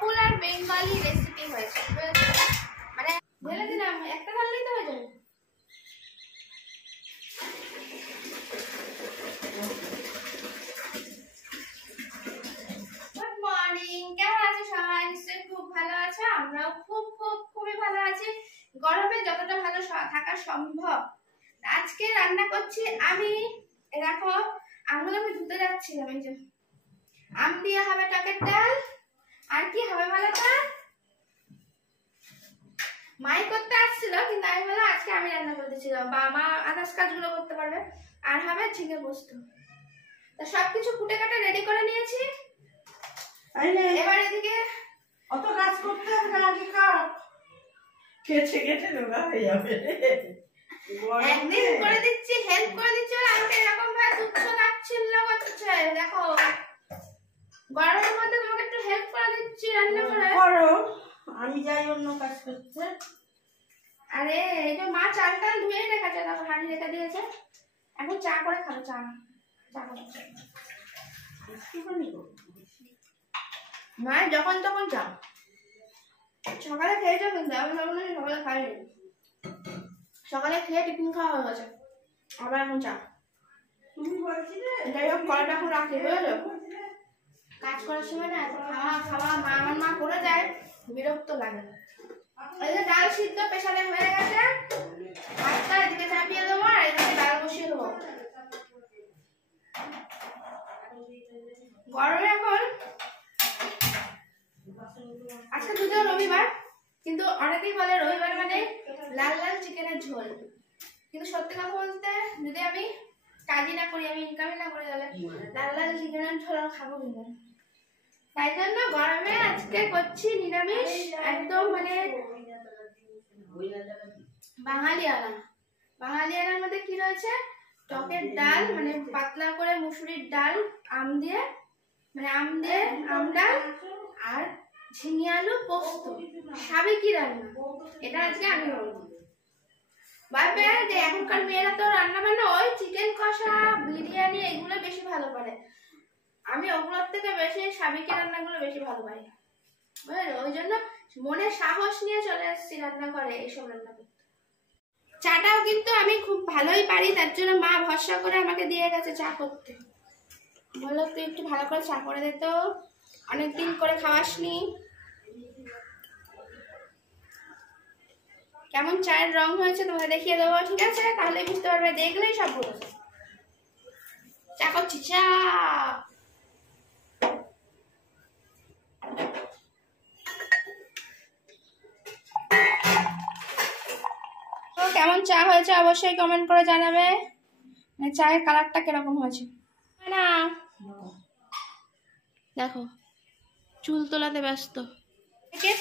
Popular Bengali recipe হয়েছে, মানে ঢেলে দিলাম, একটা ঢাললেই তো হয়ে যাবে। গুড মর্নিং, কেমন আছে সবাই? নিশ্চয়ই খুব ভালো আছে, আমরাও খুবই ভালো আছি। গরমে যতটা ভালো থাকা সম্ভব। আজকে রান্না করছি আমি, দেখো আমগুলো আমি ধুতে যাচ্ছিলাম। এই যে আম দিয়ে হবে টকের ডাল, আর কি হবে বলো তো? মাই করতে আসছিল, কিন্তু আমি বললাম আজকে আমি রান্না করে দিচ্ছিলাম, বা মা আদার্স কাজগুলো করতে পারবে। আর হবে ঝিঙে পোস্ত। তো সবকিছু কুটে কাটে রেডি করে নিয়েছি। এবার এদিকে অত কাজ করতে হবে না, আগে কাট কেটে কেটে নোংরা হয়ে যাবে। একদিন করে দিচ্ছি, হেল্প করে দিচ্ছি, আমাকে এরকম ভাবে তুচ্ছ তাচ্ছিল্য করছে। দেখো গরমের মধ্যে তোমাকে একটু হেল্প করে দিচ্ছি রান্না করে। করো, আমি যাই অন্য কাজ করতে। আরে এই যে মা চাল টাল ধুয়ে রেখেছে, দেখো হাঁড়ি রেখে দিয়েছে। এখন চা করে খাবো, চা করে মা যখন তখন চা। সকালে খেয়েছো, কিন্তু আমি ভাবলাম সকালে খাইনি। সকালে খেয়ে টিফিন খাওয়া হয়ে গেছে, আবার এখন চা। তুমি বলছিলে যাই হোক, কলটা এখন রাখি, বুঝলো? কাজ করার সময় না এত খাওয়া আমার মা করে যায়, বিরক্ত লাগে। এই যে ডাল সিদ্ধ প্রেসারে হয়ে গেছে, ভাতটা এদিকে চাপিয়ে দেবো, আর এদিকে ডাল বসিয়ে দেবো। গরমে এখন আজকে দুটো রবিবার, কিন্তু অনেকেই বলে রবিবার মানে লাল লাল চিকেনের ঝোল। কিন্তু সত্যি কথা বলতে, যদি আমি কাজই না করি, আমি ইনকামই না করি, তাহলে লাল লাল চিকেনের ঝোল আর খাবো কিন্তু। তাই জন্য গরমে আজকে করছি নিরামিষ, একদম মানে বাঙালিয়ানার মধ্যে কি রয়েছে? টকের ডাল, মানে পাতলা করে মুসুরির ডাল, আম দিয়ে আম ডাল, আর ঝিঙে আলু পোস্ত, সাবেকি রান্না। এটা আজকে আমি বলবো। ভাববে যে এখনকার মেয়েরা তো রান্না বান্না ওই চিকেন কষা, বিরিয়ানি এগুলো বেশি ভালো পারে। আমি ওগুলোর থেকে বেশি সাবেকি রান্নাগুলো বেশি ভালো পাই, বুঝলো? ওই জন্য মনে সাহস নিয়ে চলে এসেছি রান্না করে এইসব রান্না করতে। চাটাও কিন্তু আমি খুব ভালোই পারি, তার জন্য মা ভরসা করে আমাকে দিয়ে গেছে চা করতে। বললো তুই একটু ভালো করে চা করে দে তো, অনেকদিন করে খাওয়াসনি। কেমন চায়ের রং হয়েছে তোমাকে দেখিয়ে দেবো, ঠিক আছে? তাহলে বুঝতে পারবে, দেখলেই সব বুঝবে। চা করছি, চা। তো কেমন চা হয়েছে অবশ্যই কমেন্ট করে জানাবে। চায়ের কালারটা কিরকম হয়েছে না দেখো, চুল তোলাতে ব্যস্ত।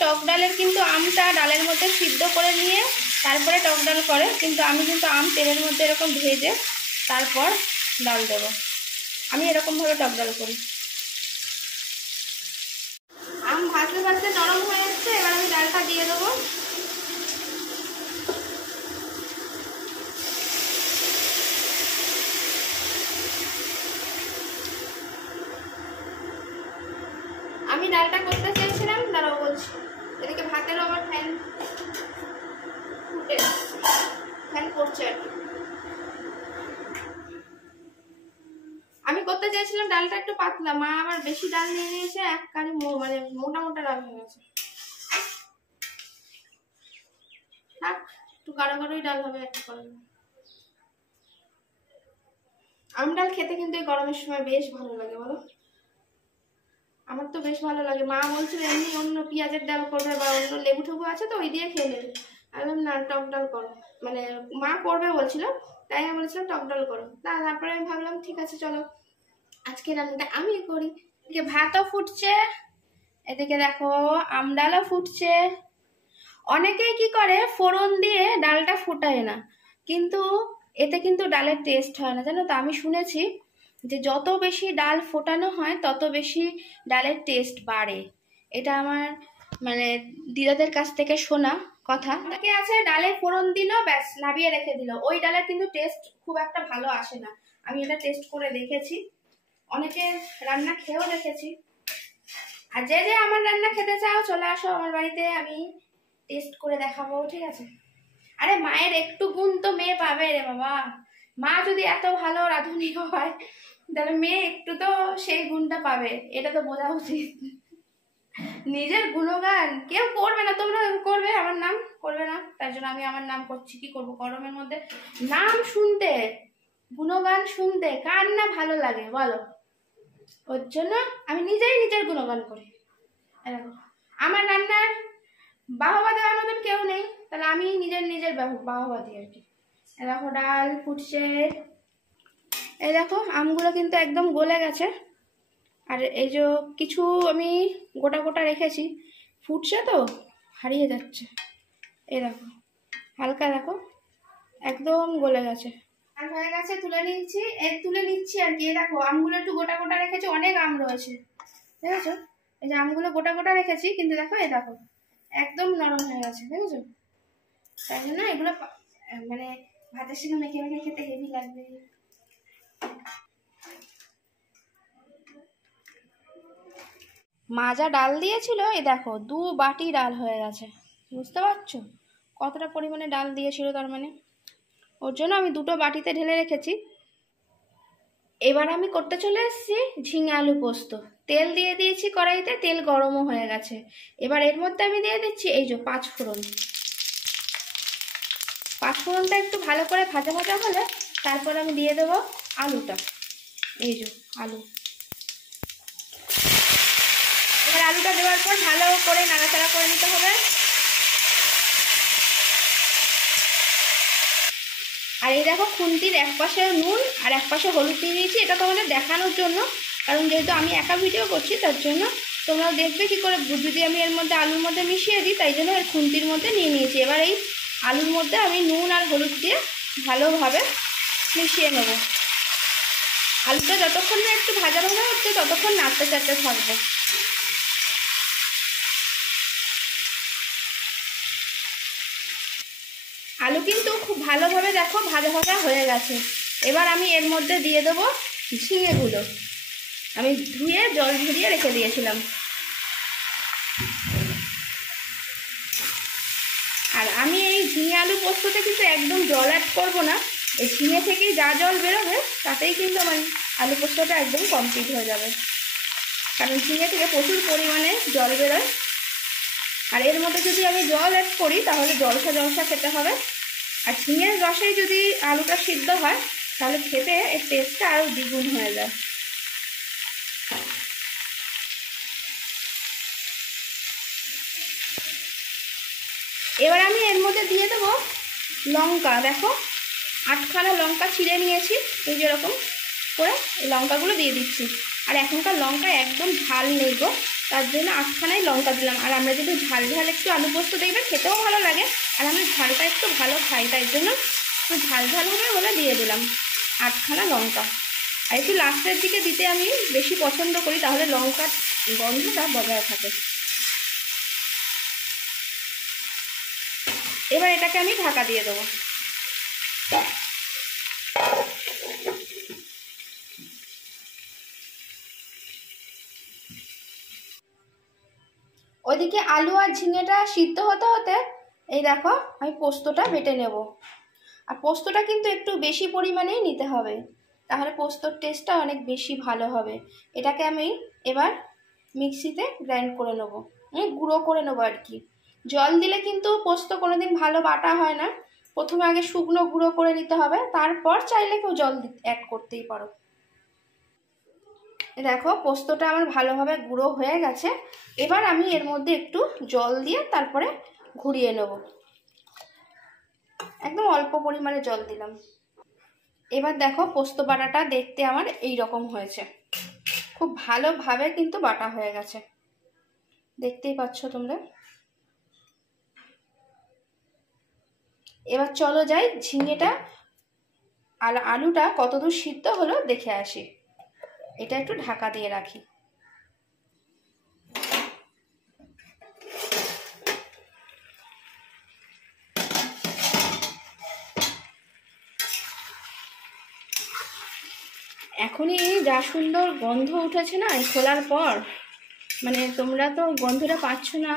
টক ডালের কিন্তু আমটা ডালের মধ্যে সিদ্ধ করে নিয়ে তারপরে টক ডাল করে, কিন্তু আমি কিন্তু আম তেলের মধ্যে এরকম ভেজে তারপর ডাল দেব। আমি এরকম ভাবে টক ডাল করি। আম ভাজতে ভাজতে নরম হয়ে যাচ্ছে, এবার আমি ডালটা দিয়ে দেবো। আমি ডালটা করতে চেয়েছিলাম, দাঁড়াও বলছি। এদিকে ভাতেরও আবার ফ্যান করছে আর কি। আমি করতে চেয়েছিলাম ডালটা একটু পাতলা, মা আবার বেশি ডাল নিয়ে নিয়েছে, এক কারি মানে মোটা মোটা ডাল হয়ে গেছে। থাক, একটু গাঢ় গাঢ়ই ডাল হবে একটা করে। আম ডাল খেতে কিন্তু এই গরমের সময় বেশ ভালো লাগে, বলো? আমার তো বেশ ভালো লাগে। মা বলছিল এমনি অন্য পেঁয়াজের ডাল করবে বা অন্য লেবু ঠেবু আছে তো ওই দিয়ে খেয়ে নেবে। আমি বললাম না, টক ডাল করো, মানে মা করবে বলছিল, তাই আমি বলেছিলাম টক ডাল করো। তারপরে আমি ভাবলাম ঠিক আছে চলো আজকে রান্নাটা আমি করি। এদিকে ভাতও ফুটছে, এদিকে দেখো আম ডালও ফুটছে। অনেকেই কি করে ফোড়ন দিয়ে ডালটা ফুটায় না, কিন্তু এতে কিন্তু ডালের টেস্ট হয় না, জানো তো? আমি শুনেছি যে যত বেশি ডাল ফোটানো হয় তত বেশি ডালের টেস্ট বাড়ে। এটা আমার মানে দিদাদের কাছ থেকে শোনা কথা। অনেকে আছে ডালে ফোড়ন দিল, ব্যাস নামিয়ে রেখে দিল, ওই ডালের কিন্তু টেস্ট খুব একটা ভালো আসে না। আমি এটা টেস্ট করে দেখেছি, অনেকে রান্না খেয়েও দেখেছি। আর যে যে আমার রান্না খেতে চাও চলে আসো আমার বাড়িতে, আমি টেস্ট করে দেখাবো, ঠিক আছে? আরে মায়ের একটু গুণ তো মেয়ে পাবে রে বাবা। মা যদি এত ভালো রাঁধুনি হয় তাহলে মেয়ে একটু তো সেই গুণটা পাবে, এটা তো বোঝা উচিত। নিজের গুণগান কেউ করবে না, তোমরা করবে, আমার নাম করবে না, তার জন্য আমি আমার নাম করছি। কি করবো গরমের মধ্যে? নাম শুনতে, গুণগান শুনতে কার না ভালো লাগে বলো? ওর জন্য আমি নিজেই নিজের গুণগান করি। এরকম আমার রান্নার বাহবা দেওয়ার মতন কেউ নেই, তাহলে আমি নিজের নিজের বাহবা দিই আর কি। দেখো ডাল ফুটছে, এই দেখো আমগুলো কিন্তু একদম গলে গেছে। আর এই যে কিছু আমি গোটা গোটা রেখেছি, ফুটছে তো হারিয়ে যাচ্ছে। এই দেখো হালকা, দেখো একদম গলে গেছে। আর হয়ে গেছে, তুলে নিচ্ছি, তুলে নিচ্ছি আর কি। দেখো আমগুলো একটু গোটা গোটা রেখেছি, অনেক আম রয়েছে, দেখেছো? এই যে আমগুলো গোটা গোটা রেখেছি, কিন্তু দেখো এই দেখো একদম নরম হয়ে গেছে, দেখেছো? তাই জন্য এগুলো মানে ভাতের সঙ্গে মেখে মেখে খেতে হেভি লাগবে। মা যা ডাল দিয়েছিল, এই দেখো 2 বাটি ডাল হয়ে গেছে, বুঝতে পারছো কতটা পরিমাণে ডাল দিয়েছিল? তার মানে ওর জন্য আমি 2টো বাটিতে ঢেলে রেখেছি। এবার আমি করতে চলে এসেছি ঝিঙে আলু পোস্ত। তেল দিয়ে দিয়েছি কড়াইতে, তেল গরমও হয়ে গেছে। এবার এর মধ্যে আমি দিয়ে দিচ্ছি এই যে 5 ফোড়ন। 5 ফোড়নটা একটু ভালো করে ভাজা ভাজা হলে তারপর আমি দিয়ে দেবো আলুটা, এই যে আলু। এবার আলুটা দেওয়ার পর ভালো করে নাড়াচাড়া করে নিতে হবে। আর এই দেখো খুন্তির এক পাশে নুন আর এক পাশে হলুদ দিয়ে দিয়েছি, এটা তোমাদের দেখানোর জন্য, কারণ যেহেতু আমি একা ভিডিও করছি তার জন্য তোমরা দেখবে কি করে যদি আমি এর মধ্যে আলুর মধ্যে মিশিয়ে দিই, তাই জন্য এর খুন্তির মধ্যে নিয়ে নিয়েছি। এবার এই আলুর মধ্যে আমি নুন আর হলুদ দিয়ে ভালোভাবে মিশিয়ে নেব। আলুটা যতক্ষণ না একটু ভাজা ভাজা হচ্ছে ততক্ষণ নাড়তে চাড়তে থাকবো। আলু কিন্তু খুব ভালোভাবে দেখো ভাজা ভাজা হয়ে গেছে। এবার আমি এর মধ্যে দিয়ে দেবো ঝিঙেগুলো, আমি ধুয়ে জল ঝরিয়ে রেখে দিয়েছিলাম। আর আমি এই ঝিঙে আলু পোস্ততে কিন্তু একদম জল অ্যাড করবো না, এই ঝিঙে থেকেই যা জল বেরোবে তাতেই কিন্তু আমার আলু পোস্তটা একদম কমপ্লিট হয়ে যাবে, কারণ ঝিঙে থেকে প্রচুর পরিমাণে জল বেরোয়। আর এর মধ্যে যদি আমি জল অ্যাড করি তাহলে জলসা জলসা খেতে হবে। আর ঝিঙের রসেই যদি আলুটা সিদ্ধ হয় তাহলে খেতে এর টেস্টটা আরও দ্বিগুণ হয়ে যায়। এবার আমি এর মধ্যে দিয়ে দেবো লঙ্কা। দেখো 8খানা লঙ্কা ছিঁড়ে নিয়েছি, এই যেরকম করে লঙ্কাগুলো দিয়ে দিচ্ছি। আর এখনকার লঙ্কা একদম ঝাল নেই গো, তার জন্য 8খানাই লঙ্কা দিলাম। আর আমরা যদি ঝাল ঝাল একটু আলু পোস্ত দেখবে খেতেও ভালো লাগে, আর আমি ঝালটা একটু ভালো খাই, তাই জন্য একটু ঝাল ঝাল হবে বলে দিয়ে দিলাম 8খানা লঙ্কা। আর একটু লাস্টের দিকে দিতে আমি বেশি পছন্দ করি, তাহলে লঙ্কার গন্ধটা বজায় থাকে। এবার এটাকে আমি ঢাকা দিয়ে দেবো। ওইদিকে আলু আর ঝিঙেটা সিদ্ধ হতে হতে এই দেখো আমি পোস্তটা বেটে নেব। আর পোস্তটা কিন্তু একটু বেশি পরিমাণেই নিতে হবে, তাহলে পোস্তর টেস্টটা অনেক বেশি ভালো হবে। এটাকে আমি এবার মিক্সিতে গ্রাইন্ড করে নেব, গুঁড়ো করে নেবো আর কি। জল দিলে কিন্তু পোস্ত কোনোদিন ভালো বাটা হয় না, প্রথমে আগে শুকনো গুঁড়ো করে নিতে হবে, তারপর চাইলে কেউ জল অ্যাড করতেই পারো। দেখো পোস্তটা আমার ভালোভাবে গুঁড়ো হয়ে গেছে। এবার আমি এর মধ্যে একটু জল দিয়ে তারপরে ঘুরিয়ে নেব, একদম অল্প পরিমাণে জল দিলাম। এবার দেখো পোস্ত বাটাটা দেখতে আমার এই রকম হয়েছে, খুব ভালোভাবে কিন্তু বাটা হয়ে গেছে, দেখতেই পাচ্ছ তোমরা। এবার চলো যাই ঝিঙেটা আর আলুটা কতদূর সিদ্ধ হলো দেখে আসি। এটা একটু ঢাকা দিয়ে রাখি। এখনই যা সুন্দর গন্ধ উঠেছে না খোলার পর, মানে তোমরা তো গন্ধটা পাচ্ছ না,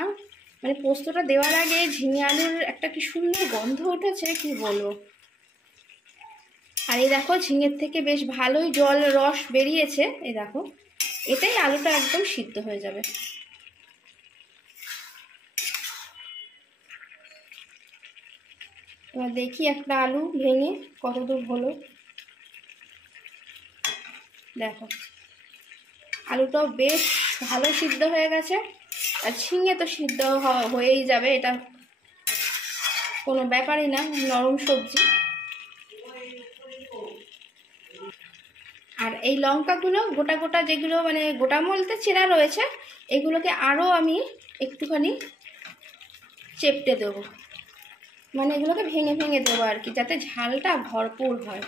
মানে পোস্তটা দেওয়ার আগে ঝিঙে আলুর একটা কি সুন্দর গন্ধ উঠেছে, কি বলবো। আর এই দেখো ঝিঙের থেকে বেশ ভালোই জল রস বেরিয়েছে, এই দেখো এটাই আলুটা একদম সিদ্ধ হয়ে যাবে। এবার দেখি একটা আলু ভেঙে কতদূর হলো। দেখো আলুটাও বেশ ভালো সিদ্ধ হয়ে গেছে, আর ঝিঙে তো সিদ্ধ হয়েই যাবে, এটা কোনো ব্যাপারই না, নরম সবজি। আর এই লঙ্কাগুলো গোটা গোটা যেগুলো মানে গোটা মলতে চেরা রয়েছে, এগুলোকে আরও আমি একটুখানি চেপটে দেবো, মানে এগুলোকে ভেঙে ভেঙে দেবো আর কি, যাতে ঝালটা ভরপুর হয়।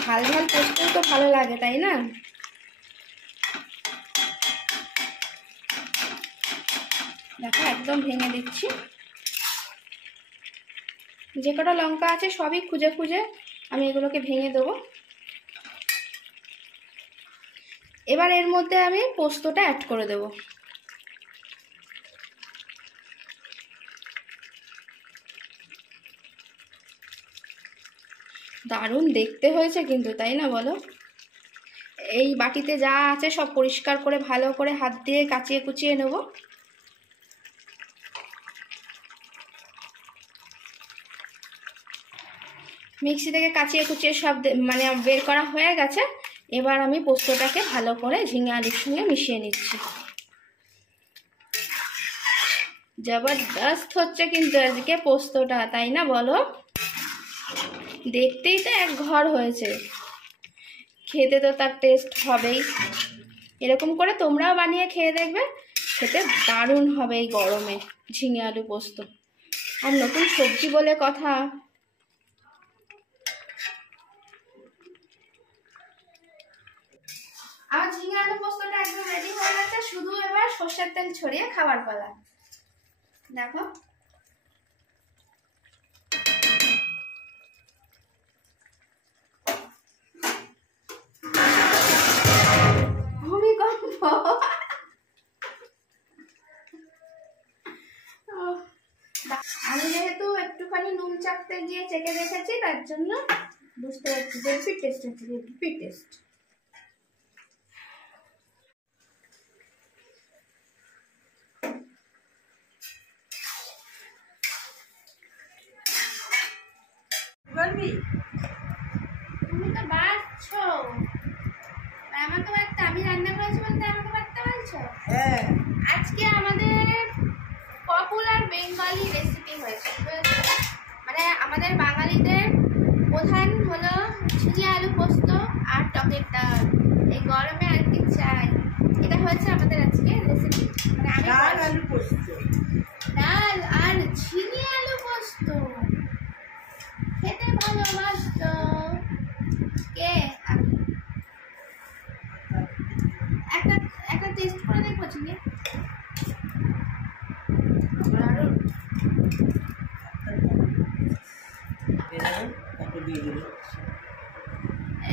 ঝাল ঝাল পোস্তও তো ভালো লাগে, তাই না? দেখো একদম ভেঙে দিচ্ছি। যে কটা লঙ্কা আছে সবই খুঁজে খুঁজে আমি এগুলোকে ভেঙে দেবো। এবার এর মধ্যে আমি পোস্তটা অ্যাড করে দেব। দারুণ দেখতে হয়েছে কিন্তু, তাই না বলো? এই বাটিতে যা আছে সব পরিষ্কার করে ভালো করে হাত দিয়ে কাচিয়ে কুচিয়ে নেব। মিক্সি থেকে কাচিয়ে কুচিয়ে সব মানে বের করা হয়ে গেছে। এবার আমি পোস্তটাকে ভালো করে ঝিঙে আলুর সঙ্গে মিশিয়ে নিচ্ছি। জবরদস্ত হচ্ছে কিন্তু আজকে পোস্তটা, তাই না বলো? দেখতেই তো এক ঘর হয়েছে, খেতে তো তার টেস্ট হবেই। এরকম করে তোমরাও বানিয়ে খেয়ে দেখবে, খেতে দারুণ হবে এই গরমে ঝিঙে আলু পোস্ত। আর নতুন সবজি বলে কথা। আমার ঝিঙে আলু পোস্তটা একদম রেডি হয়ে গেছে, শুধু এবার সর্ষের তেল ছড়িয়ে খাবার পালা। দেখো ভূমিকম্প। আমি যেহেতু একটুখানি নুন চাকতে গিয়ে চেকে দেখেছি, তার জন্য বুঝতে পারছি যে হেভি টেস্ট হচ্ছে, হেভি টেস্ট। বলবি তুমি তো বাড়ছো, আমাকে বাড়তে, আমি রান্না করেছি বলতে আমাকে বাড়তে বলছো? হ্যাঁ, আজকে আমাদের পপুলার বেঙ্গলি রেসিপি হয়েছে, মানে আমাদের বাঙালিদের প্রধান হলো ঝিঙে আলু পোস্ত আর টকের ডাল। এই গরমে আর কি চাই, এটা হয়েছে আমাদের আজকে রেসিপি। মানে আমি ডাল আলু পোস্ত, ডাল আর ঝিঙে আলু পোস্ত খেতে ভালোবাসতো কে? আমি একটা একটা টেস্ট করে দেখবো ঝিঙে। দারুণ।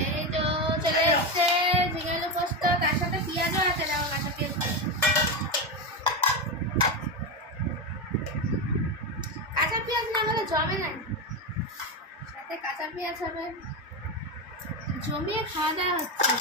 এই তো চলে এসছে ঝিঙে আলু পোস্ত, তার সাথে পেঁয়াজও আছে, দেখো কাঁচা পেঁয়াজ। কাঁচা পেঁয়াজ না হলে জমে না, সাথে কাঁচা পেঁয়াজ হবে, জমিয়ে খাওয়া দাওয়া হচ্ছে।